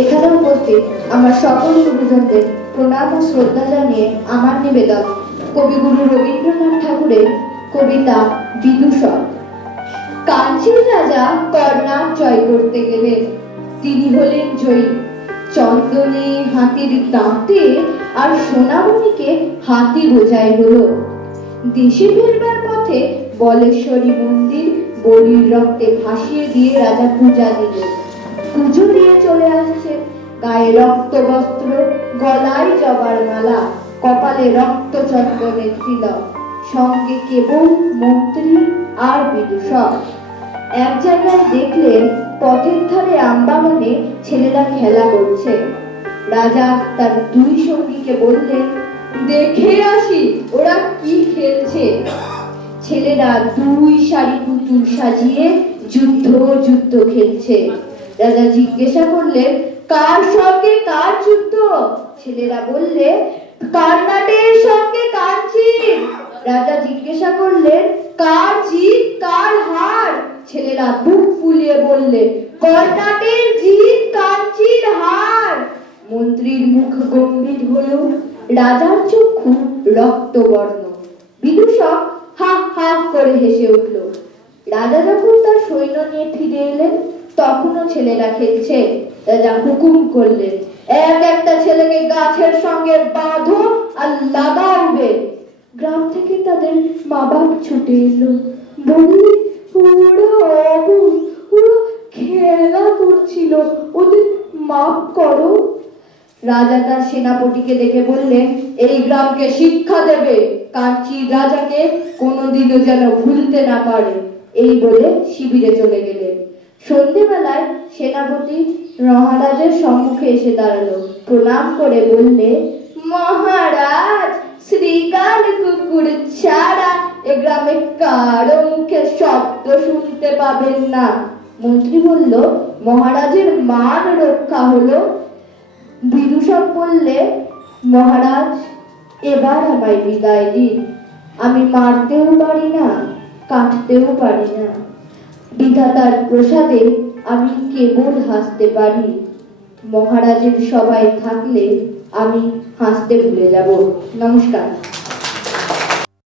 এখানে উপস্থিত আমার সকল গুরুজনদের প্রণাম ও শ্রদ্ধা জানিয়ে আমার নিবেদন কবিগুরু রবীন্দ্রনাথ ঠাকুরের কবিতা বিদূষক। কাঞ্চীর রাজা কর্ণাক জয় করতে গেলেন। তিনি হলেন জয়ী। চন্দনে হাতির দাঁতে আর সোনামণিকে হাতি বোঝাই হলো। দেশে ফেরবার পথে বলেশ্বরী মন্দির বলির রক্তে ভাসিয়ে দিয়ে রাজা পূজা দিলেন। পুজো দিয়ে চলে আসছে, গায়ে রক্ত বস্ত্র, গলায় জবার মালা, কপালে রক্ত চন্দনের তিলক, সঙ্গে কেবল মন্ত্রী আর বিদূষক। এক জায়গায় দেখলেন পথের ধারে আমবাগানে ছেলেরা খেলা করছে। রাজা তার দুই সঙ্গীকে বললেন, দেখে আসি ওরা কি খেলছে। ছেলেরা দুই সারি পুতুল সাজিয়ে যুদ্ধ খেলছে। রাজা জিজ্ঞাসা করলেন, কার সঙ্গে কার যুদ্ধ? ছেলেরা বললে, কর্ণাটের সঙ্গে কাঞ্চীর। রাজা জিজ্ঞাসা করলেন, কার জিত কার হার? ছেলেরা বুক ফুলিয়ে বললে, কর্ণাটের জিত কাঞ্চীর হার। মন্ত্রীর মুখ গম্ভীর হলো, রাজার চক্ষু রক্তবর্ণ। বিদূষক হা হা করে হেসে উঠল। রাজা যখন তার সৈন্য নিয়ে ফিরে এলেন, তখনও ছেলেরা খেলছে। রাজা হুকুম করলেন, এক একটা ছেলেকে গাছের সঙ্গে বাঁধো আর লাগাবে। গ্রাম থেকে তাদের মা বাপ ছুটে এলো, বললে, ওরা খেলা করছিল, ওদের মাফ করো। রাজা তার সেনাপতিকে ডেকে বললেন, এই গ্রামকে শিক্ষা দেবে, কাঞ্চীর রাজাকে কোনোদিনও যেন ভুলতে না পারে। এই বলে শিবিরে চলে গেলেন। সন্ধ্যেবেলায় সেনাপতি মহারাজের সম্মুখে এসে দাঁড়ালো, প্রণাম করে বললে, মহারাজ, শ্রীকাল কুকুর ছাড়া এ গ্রামে কারো মুখে শব্দ শুনতে পাবেন না। মন্ত্রী বলল, মহারাজের মান রক্ষা হলো। বিদূষক বললে, মহারাজ, এবার আমায় বিদায় দিন। আমি মারতেও পারি না, কাটতেও পারি না। বিধাতার প্রসাদে আমি কেবল হাসতে পারি। মহারাজের সবাই থাকলে আমি হাসতে ভুলে যাব। নমস্কার।